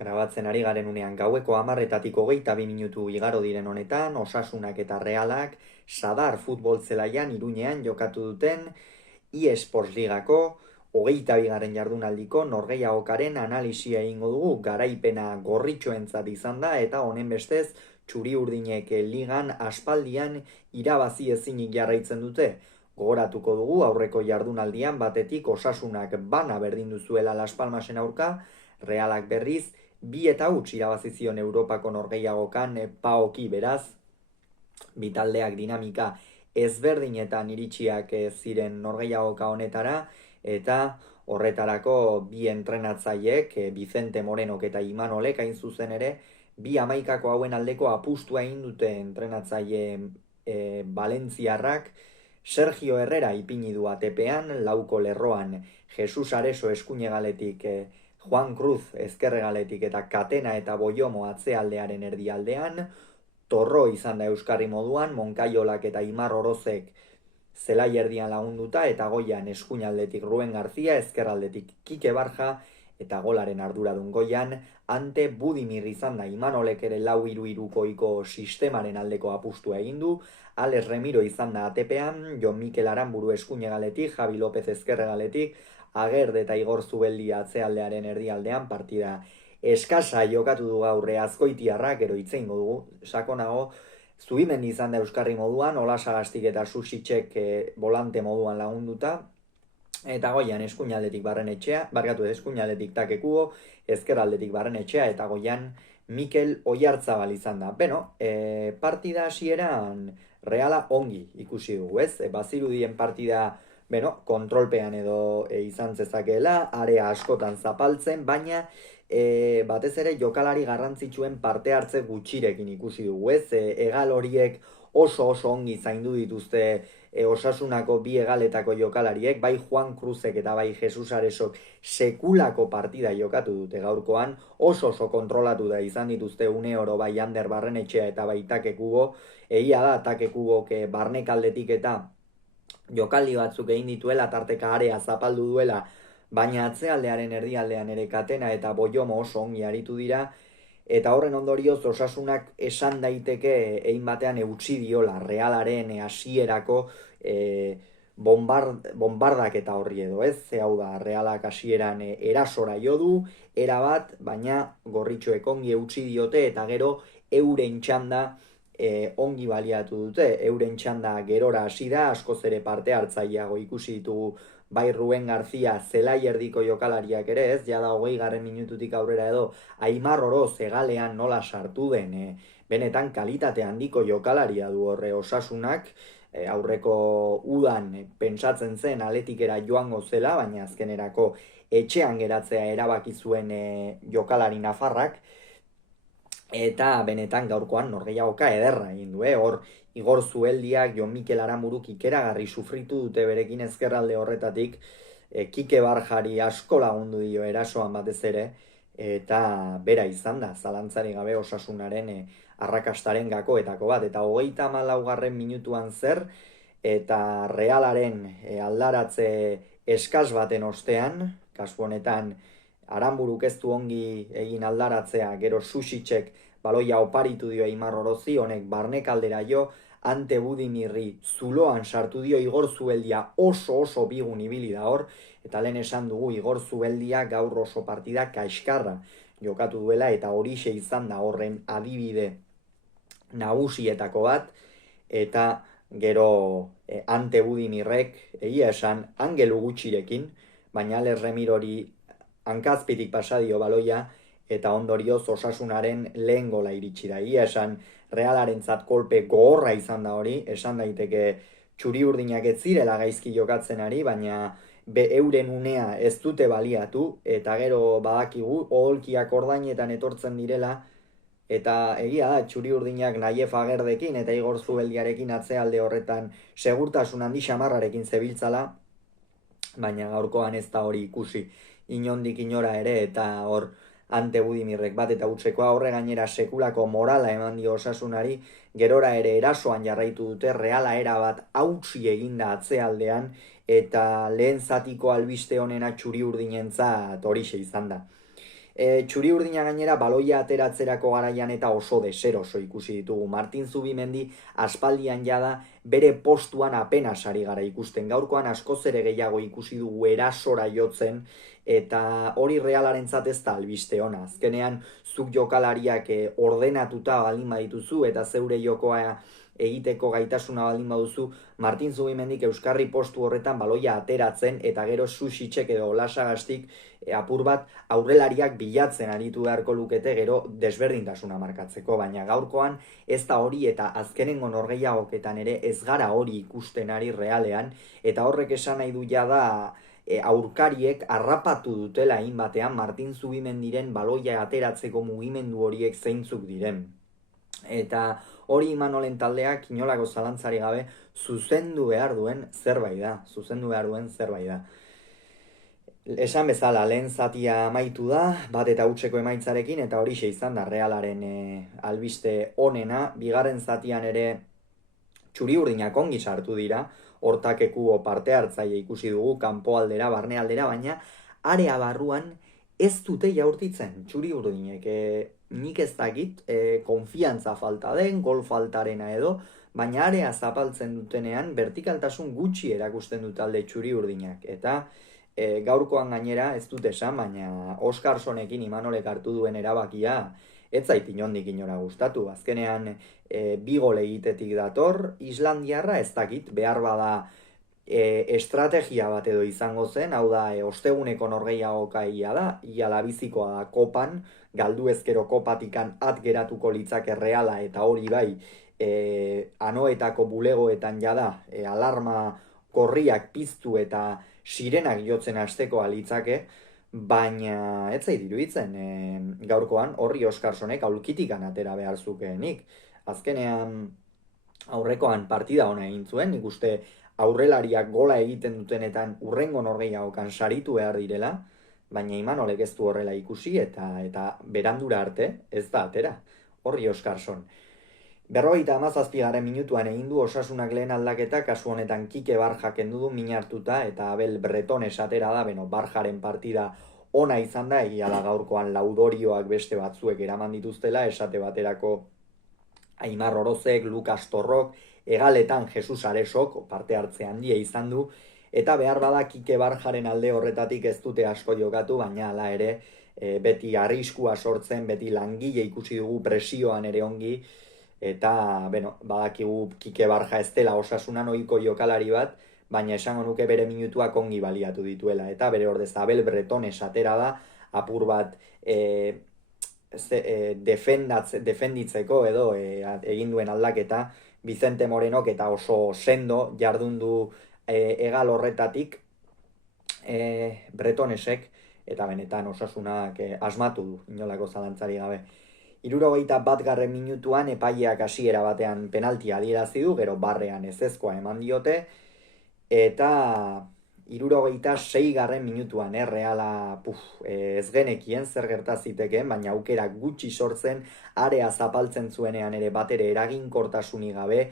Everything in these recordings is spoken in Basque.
Grabatzen ari garen unean gaueko 10:22 minutu igaro diren honetan, Osasunak eta Realak Sadar futbol zelaian Iruñean jokatu duten eSports Ligako 22. jardunaldiko norgehiagokaren analisia egingo dugu. Garaipena gorritxoentzat izan da eta honen bestez txuri-urdinek ligan aspaldian irabazi ezinik jarraitzen dute. Gogoratuko dugu aurreko jardunaldian batetik Osasunak bana berdindu zuela Las Palmasen aurka, Realak berriz 2-0 irabazi zion Europako norgehiagokan paoki, beraz bi taldeak dinamika ezberdinetan iritsiak ziren norgehiagoka honetara, eta horretarako bi entrenatzaileek, Vicente Morenok eta Imanolek hain zuzen ere, bi hamaikako hauen aldeko apustua egin dute entrenatzaile Valentziarrak. Sergio Herrera ipini du ATP-an, lauko lerroan Jesus Areso eskuinegaletik, Juan Cruz ezkerregaletik eta Katena eta Boiomo atzealdearen erdialdean. Torro izan da euskarri moduan, Moncaiolak eta Imar Orozek zelai erdian lagunduta, eta goian eskuinaldetik Ruen Garzia, ezkerraldetik Kike Barja, eta golaren arduradun goian Ante Budimir izan da. Imanolek ere 4-2-3-2ko sistemaren aldeko apustua egin du. Alex Remiro izan da ATP-an, Jon Mikel Aranburu eskuinegaletik, Javi López ezkerregaletik, Agerde eta Igor Zubeldia atzealdearen erdialdean. Partida eskasa jokatu du gaurre Azkoitiarrak, gero itzeingo dugu, sakonago. Zubimendi izan da euskarri moduan, Olasagastik eta Susitxek volante moduan lagunduta, eta goian eskuinaldetik Barrenetxea, eskuinaldetik Takekubo, ezkerraldetik Barrenetxea, eta goian Mikel Oiartzabal izan da. Beno, partida hasieran Reala ongi ikusi dugu, ez? Bazirudien partida, kontrolpean edo izan zezakeela, area askotan zapaltzen, baina batez ere jokalari garrantzitsuen parte hartze gutxirekin ikusi dugu, ez? Egal horiek oso ongi zaindu dituzte Osasunako bi egaletako jokalariek, bai Juan Cruzek eta bai Jesus Aresok sekulako partida jokatu dute gaurkoan, oso kontrolatu da izan dituzte une oro bai Ander Barrenetxea eta bai Takekubo. Egia da Takekubok barnekaldetik eta jokaldi batzuk egin dituela, tarteka area zapaldu duela, baina atzealdearen erdialdean ere Katena eta Boiomo oso ongi aritu dira, eta horren ondorioz Osasunak esan daiteke egin batean eutsi diola Realaren hasierako bombardak eta horri edo, ez? Hau da, Realak hasieran erasora jo du, erabat, baina gorritxoek ongi eutsi diote, eta gero euren txanda ongi baliatu dute. Euren txanda gerora hasi da, askoz ere parte hartzaileago ikusi ditugu, bai Ruen Garzia zelai erdiko jokalariak ere, ez? Jada 20. minututik aurrera edo Aimar Oroz egalean nola sartu den, benetan kalitate handiko jokalaria du horre Osasunak. Aurreko udan pentsatzen zen Atletikera joango zela, baina azkenerako etxean geratzea erabaki zuen jokalari nafarrak, eta benetan gaurkoan norgehiagoka ederra egin du, hor Igor Zubeldiak, Jon Mikel Aranburuk ikeragarri sufritu dute berekin ezkerralde horretatik, Kike Barjari asko lagundu dio erasoan batez ere, eta bera izan da, zalantzari gabe Osasunaren arrakastaren gakoetako bat, eta 34. minutuan zer, eta Realaren aldaratze eskas baten ostean, kasu honetan Aranburuk ez du ongi egin aldaratzea, gero Susitxek baloia oparitu dio Aimar Orozi, honek barnekaldera jo, Ante Budimirri zuloan sartu dio, Igor Zubeldia oso bigun ibili da hor, eta lehen esan dugu Igor Zubeldia gaur oso partida kaiskarra jokatu duela, eta horixe izan da horren adibide nagusietako bat, eta gero Ante Budimirrek, egia esan, angelu gutxirekin, baina Alex Remirori hankazpitik pasadio baloia, eta ondorioz Osasunaren lehen gola iritsi da. Ia esan Realarentzat kolpe gogorra izan da hori, esan daiteke txuri-urdinak ez zirela gaizki jokatzen ari, baina euren unea ez dute baliatu, eta gero badakigu oholkiak ordainetan etortzen direla, eta egia da txuri-urdinak Naief Agerdekin eta Igor Zubeldiarekin atzealde horretan segurtasun handi xamarrarekin zebiltzala, baina gaurkoan ez da hori ikusi inondik inora ere, eta hor Ante Budimirrek bat eta utzekoa, horre gainera sekulako morala eman dio Osasunari, gerora ere erasoan jarraitu dute, Reala erabat hautsi eginda atzealdean, eta lehen zatiko albiste honena txuri urdinentzat horixe izan da. Txuri urdina gainera baloia ateratzerako garaian eta oso deseroso ikusi ditugu. Martin Zubimendi aspaldian jada bere postuan apenas ari gara ikusten. Gaurkoan askoz ere gehiago ikusi dugu erasora jotzen eta hori Realarentzat ez da albiste ona. Azkenean zuk jokalariak ordenatuta baldin badituzu eta zeure jokoa egiteko gaitasuna baldin baduzu, Martin Zubimendik euskarri postu horretan baloia ateratzen eta gero Susitxek edo Olasagastik apur bat aurrelariak bilatzen aritu beharko lukete gero desberdintasuna markatzeko, baina gaurkoan ez da hori eta azkenengo norgehiagoketan ere ez gara hori ikusten ari Realean, eta horrek esan nahi du jada aurkariek harrapatu dutela hainbatean Martin Zubimendiren baloia ateratzeko mugimendu horiek zeintzuk diren. Eta hori Imanolen taldeak inolako zalantzari gabe zuzendu behar duen zerbait da. Esan bezala, lehen zatia amaitu da, bat eta hutseko emaitzarekin, eta horixe izan da Realaren albiste onena. Bigarren zatian ere txuri urdinak ongi sartu dira, hortakeku parte hartzaile ikusi dugu, kanpo aldera, barne aldera, baina area barruan ez dute jaurtitzen txuri urdinek. Nik ez dakit, konfiantza falta den, gol faltarena edo, baina area zapaltzen dutenean vertikaltasun gutxi erakusten dut talde txuri urdinak. Eta gaurkoan gainera ez dut esan, baina Oskarsonekin Imanolek hartu duen erabakia ez zait inondik inora gustatu. Azkenean bi gol egitetik dator, Islandiarra ez dakit, behar bada estrategia bat edo izango zen, hau da, osteguneko norgehiagoka ia da, ia labizikoa da kopan, galdu ezkero kopatikan geratuko litzake Reala, eta hori bai, anoetako bulegoetan jada, alarma korriak piztu eta sirenak jotzen hasteko litzake, baina ez zait iruditzen gaurkoan horri Oskarsonek aulkitikan atera behar zukeenik. Azkenean aurrekoan partida ona egin zuen, nik uste aurrelariak gola egiten dutenetan urrengo norgehiagokan saritu behar direla, baina Imanolek ez du horrela ikusi eta berandura arte ez da atera, horri Oskarson. 57. minutuan egin du Osasunak lehen aldaketa, kasu honetan Kike Barja kendu du min hartuta eta Abel Bretones atera da, Barjaren partida ona izan da, egia da gaurkoan Laudorioak beste batzuek eraman dituztela, esate baterako Aimar Orozek, Lukas Torrok, Egaletan Jesus Aresok parte hartze handia izan du, eta behar bada Kike Barjaren alde horretatik ez dute asko jokatu, baina hala ere beti arriskua sortzen, beti langile ikusi dugu presioan ere ongi, eta badakigu Kike Barja ez dela Osasunan ohiko jokalari bat, baina esango nuke bere minutuak ongi baliatu dituela, eta bere ordez Abel Bretones atera da, apur bat defenditzeko edo egin duen aldaketa, Vicente Morenok eta oso sendo jardundu egal horretatik Bretonesek, eta benetan Osasunak asmatu du, inolako zalantzari gabe. 61. minutuan epaileak hasiera batean penaltia adierazi du, gero barrean ezezkoa eman diote, eta 66. minutuan Reala ez genekien zer gertazitekeen, baina aukera gutxi sortzen, area zapaltzen zuenean ere batere eraginkortasunik gabe,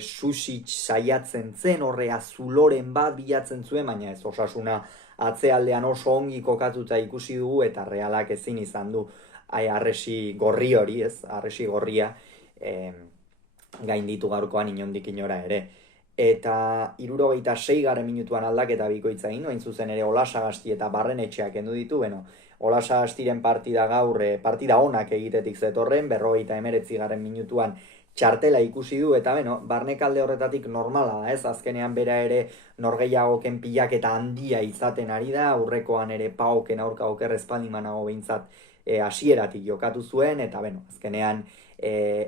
Susic saiatzen zen, horrea zuloren bat bilatzen zuen, baina ez Osasuna atzealdean oso ongi kokatuta ikusi dugu, eta Realak ezin izan du arresi gorri hori, arresi gorria gainditu gaurkoan inondik inora ere. Eta 66. minutuan aldaketa bikoitza egin, hain zuzen ere Olasagasti eta Barrenetxeak kendu ditu, Olasagastiren partida gaur, partida onak egitetik zetorren, 59. minutuan txartela ikusi du, eta barnekalde horretatik normala da, azkenean bera ere norgehiagoken pilaketa handia izaten ari da, aurrekoan ere Paoken aurka oker espaldimanago behintzat hasieratik jokatu zuen, eta azkenean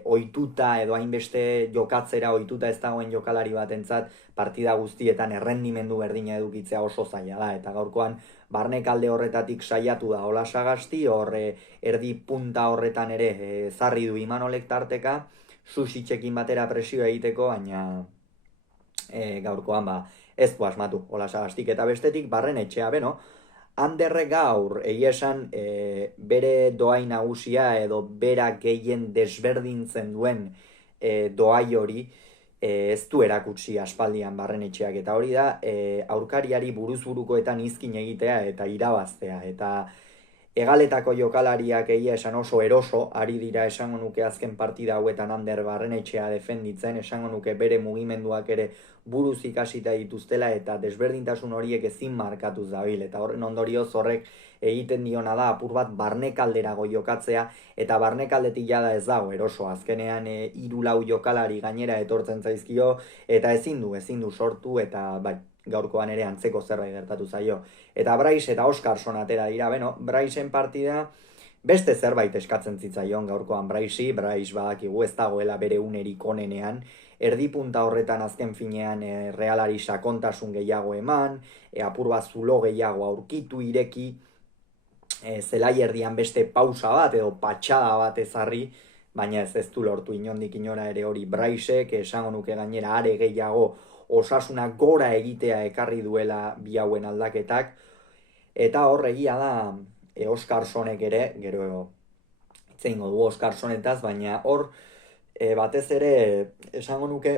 ohituta edo hainbeste jokatzera ohituta ez dagoen jokalari batentzat partida guztietan errendimendu berdina edukitzea oso zaila da, eta gaurkoan barnekalde horretatik saiatu da Olasagasti, erdi punta horretan ere zarri du Imanolek tarteka, Susitxekin batera presioa egiteko, baina gaurkoan ez du asmatu Olasagastik, eta bestetik Barrenetxea, Anderre gaur, egia esan, bere doai nagusia edo bera gehien desberdintzen duen doai hori ez du erakutsi aspaldian Barrenetxeak, eta hori da aurkariari buruz burukoetan izkin egitea eta irabaztea, eta Egaletako jokalariak egia esan oso eroso, ari dira esango nuke azken partida hauetan Ander Barrenetxea defenditzen, esango nuke bere mugimenduak ere buruz ikasita dituztela eta desberdintasun horiek ezin markatuz dabil, eta horren ondorioz horrek egiten diona da apur bat barnekalderago jokatzea, eta barnekaldetik jada ez dago eroso, azkenean 3-4 jokalari gainera etortzen zaizkio, eta ezin du sortu, eta bai, gaurkoan ere antzeko zerbait gertatu zaio. Eta Brais eta Oskarson atera dira, Braisen partida beste zerbait eskatzen zitzaion gaurkoan Brais badakigu ez dagoela bere unerik onenean, erdipunta horretan azken finean Realari sakontasun gehiago eman, apur bat zulo gehiago aurkitu ireki, zelai erdian beste pausa bat edo patxada bat ezarri, baina ez du lortu inondik inora ere hori Braisek, esango nuke gainera are gehiago Osasuna gora egitea ekarri duela bi hauen aldaketak, eta hor egia da Oskarsonek ere, gero itzeingo du Oskarsonetaz, baina hor batez ere esango nuke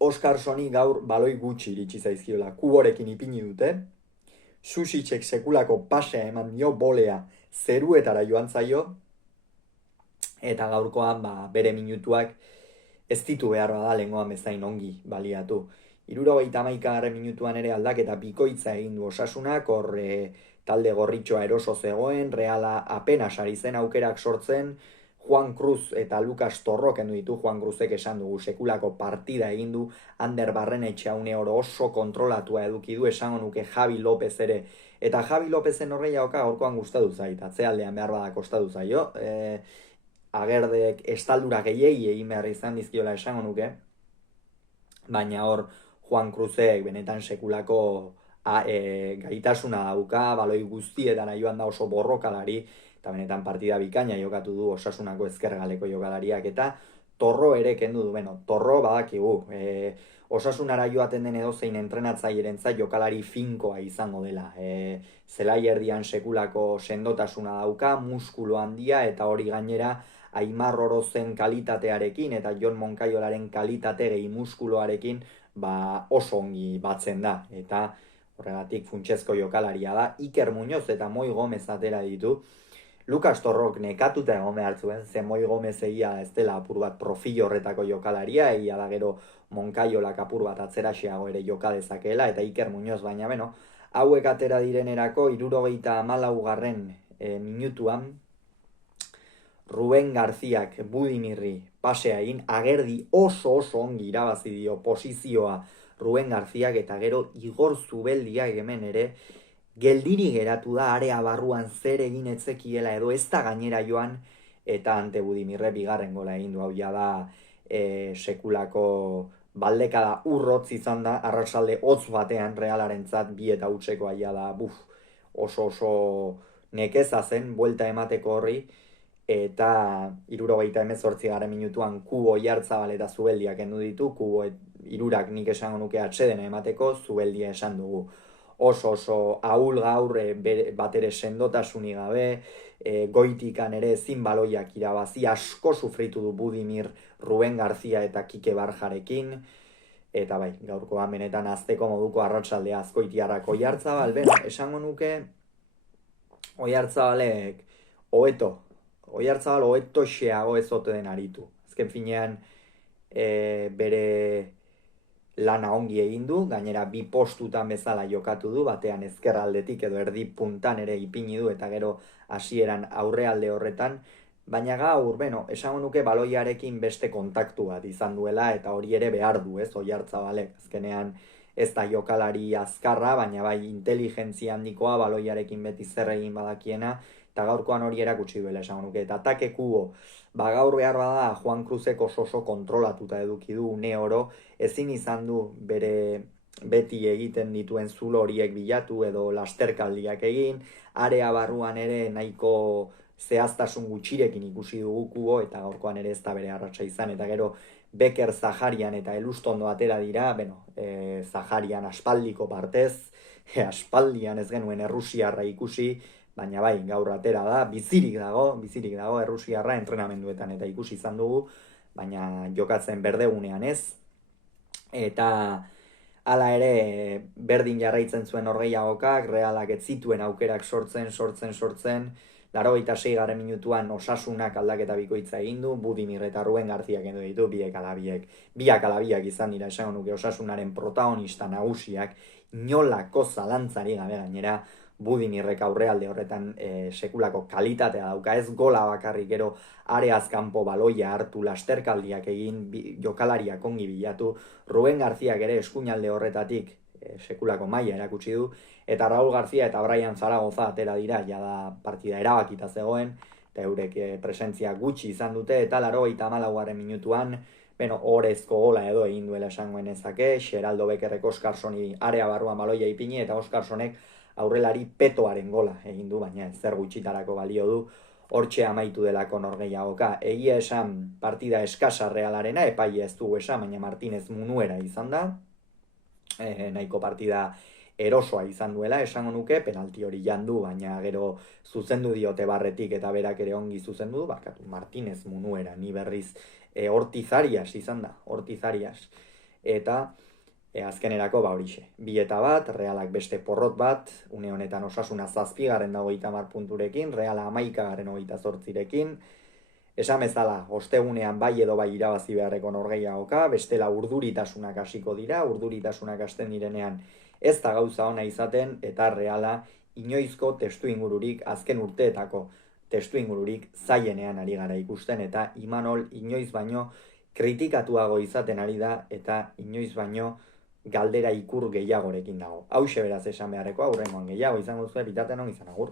Oskarsoni gaur baloi gutxi iritsi zaizkiola, kuborekin ipini dute, Susicek sekulako pasea eman dio bolea zeruetara joan zaio, eta gaurkoan bere minutuak ez ditu behar bada lehengoan bezain ongi baliatu. 71. minutuan ere aldaketa bikoitza egin du Osasunak, hor talde gorritxoa eroso zegoen, Reala apenas ari zen aukerak sortzen, Juan Cruz eta Lucas Torro kendu ditu, Juan Cruzek esan dugu sekulako partida egin du, Ander Barrenetxea une oro oso kontrolatua eduki du, esango nuke Javi López ere, eta Javi Lópezen horreiaoka gaurkoan gustatu zait, atzealdean behar bada kostatu zaio, Agerdek estaldura gehiegi egin behar izan dizkiola esango nuke, baina hor Juan Cruzek benetan sekulako gaitasuna dauka, baloi guztietan joan da oso borrokalari, eta benetan partida bikaina jokatu du Osasunako ezkergaleko jokalariak, eta Torro ere kendu du, Torro badakigu, Osasunara joaten den edozein entrenatzaierentzat jokalari finkoa izango dela, zelai erdian sekulako sendotasuna dauka, muskulu handia, eta hori gainera Aimar Orozen kalitatearekin eta Jon Moncaiolaren kalitate gehi muskuloarekin oso ongi batzen da, eta horregatik funtsezko jokalaria da. Iker Muñoz eta Moi Gomez atera ditu, Lucas Torrok nekatuta egon behar zuen, ze Moi Gomez egia ez dela apur bat profil horretako jokalaria, egia da gero Moncaioak apur bat atzeraxeago ere joka dezakeela, eta Iker Muñoz baina hauek atera direnerako 74. Minutuan Rubén Garziak Budimirri pasea egin, Agerdi oso ongi irabazi dio posizioa Rubén Garziak, eta gero Igor Zubeldiak hemen ere geldiri geratu da area barruan zer egin etzekiela edo ez da gainera joan, eta Ante Budimirre bigarren gola egin du, hau da sekulako baldekada urrotz izan da, arratsalde hotz batean Realarentzat 2-0 aia da, oso nekeza zen buelta emateko horri, eta 78. minutuan Kubo, Oiartzabal eta Zubeldiak kendu ditu, Kubo irurak nik esango nuke atsedena emateko, Zubeldia esan dugu. Oso ahul gaur bat ere sendotasunik gabe, goitikan ere ezin baloiak irabazi, asko sufritu du Budimir, Rubén Garzia eta Kike Barjarekin, eta bai, gaurkoan benetan azteko moduko arratsaldea Azkoitiarrak Oiartzabal, esango nuke Oiartzabalek hoeto xeago ez ote den aritu. Azken finean bere lana ongi egin du, gainera 2 postutan bezala jokatu du, batean ezkerraldetik edo erdi puntan ere ipini du, eta gero hasieran aurrealde horretan, baina gaur, esango nuke baloiarekin beste kontaktu bat izan duela, eta hori ere behar du, Oiartzabalek, azkenean ez da jokalari azkarra, baina bai inteligentzia handikoa, baloiarekin beti zer egin badakiena, eta gaurkoan hori erakutsi duela esango nuke, eta atake Kubo, gaur behar bada Juan Cruzek oso kontrolatuta eduki du une oro, ezin izan du bere beti egiten dituen zulo horiek bilatu edo lasterkaldiak egin, area barruan ere nahiko zehaztasun gutxirekin ikusi dugu Kubo, eta gaurkoan ere ez da bere arratsa izan, eta gero Beker Zaharian eta Elustondo atera dira, Zaharian aspaldiko partez, aspaldian ez genuen errusiarra ikusi, baina bai, gaur atera da, bizirik dago errusiarra entrenamenduetan eta ikusi izan dugu, baina jokatzen berdegunean ez. Eta Hala ere, berdin jarraitzen zuen Norgehiagokak, Realak ez zituen aukerak sortzen. 86. minutuan Osasunak aldaketa bikoitza egin du, Budimir eta Ruben Garziak kendu ditu, biak ala biak izan dira, esango nuke Osasunaren protagonista nagusiak, inolako zalantzari gabe gainera, Budimirrek aurrealde horretan sekulako kalitatea dauka, ez gola bakarrik gero areaz kanpo baloia hartu, lasterkaldiak egin, jokalariak ongi bilatu, Ruben Garziak ere eskuinalde horretatik sekulako maila erakutsi du, eta Raúl García eta Brian Zaragoza atera dira, jada partida erabakita zegoen, eta eurek presentzia gutxi izan dute, eta 84. minutuan, orezko gola edo egin duela esango genezake, Xeraldo Bekerrek Oscarsoni area barruan baloia ipini, eta Oscarsonek aurrelari Petoaren gola egin du, baina zer gutxitarako balio du, hortxe amaitu delako Norgehiagoka. Egia esan partida eskasa Realarena, epaile ez dugu esan, baina Martinez Munuera izan da, nahiko partida erosoa izan duela, esango nuke, penalti hori jandu, baina gero zuzendu diote Barretik eta berak ere ongi zuzendu, barkatu Martinez Munuera, ni berriz Ortizarias izan da, Ortizarias. Eta azkenerako horixe. 2-1, Realak beste porrot bat, une honetan Osasuna 7. dago 30 punturekin, Reala 11. 28rekin, esan bezala, ostegunean bai edo bai irabazi beharreko Norgehiagoka, bestela urduritasunak hasiko dira, urduritasunak hasten direnean ez da gauza ona izaten, eta Reala inoizko testuingururik, azken urteetako testuingururik zailenean ari gara ikusten, eta Imanol inoiz baino kritikatuago izaten ari da, eta inoiz baino galdera ikur gehiagorekin dago. Hauxe beraz esan beharrekoa, hurrengoan gehiago izango zuen, bitartean on izan agur.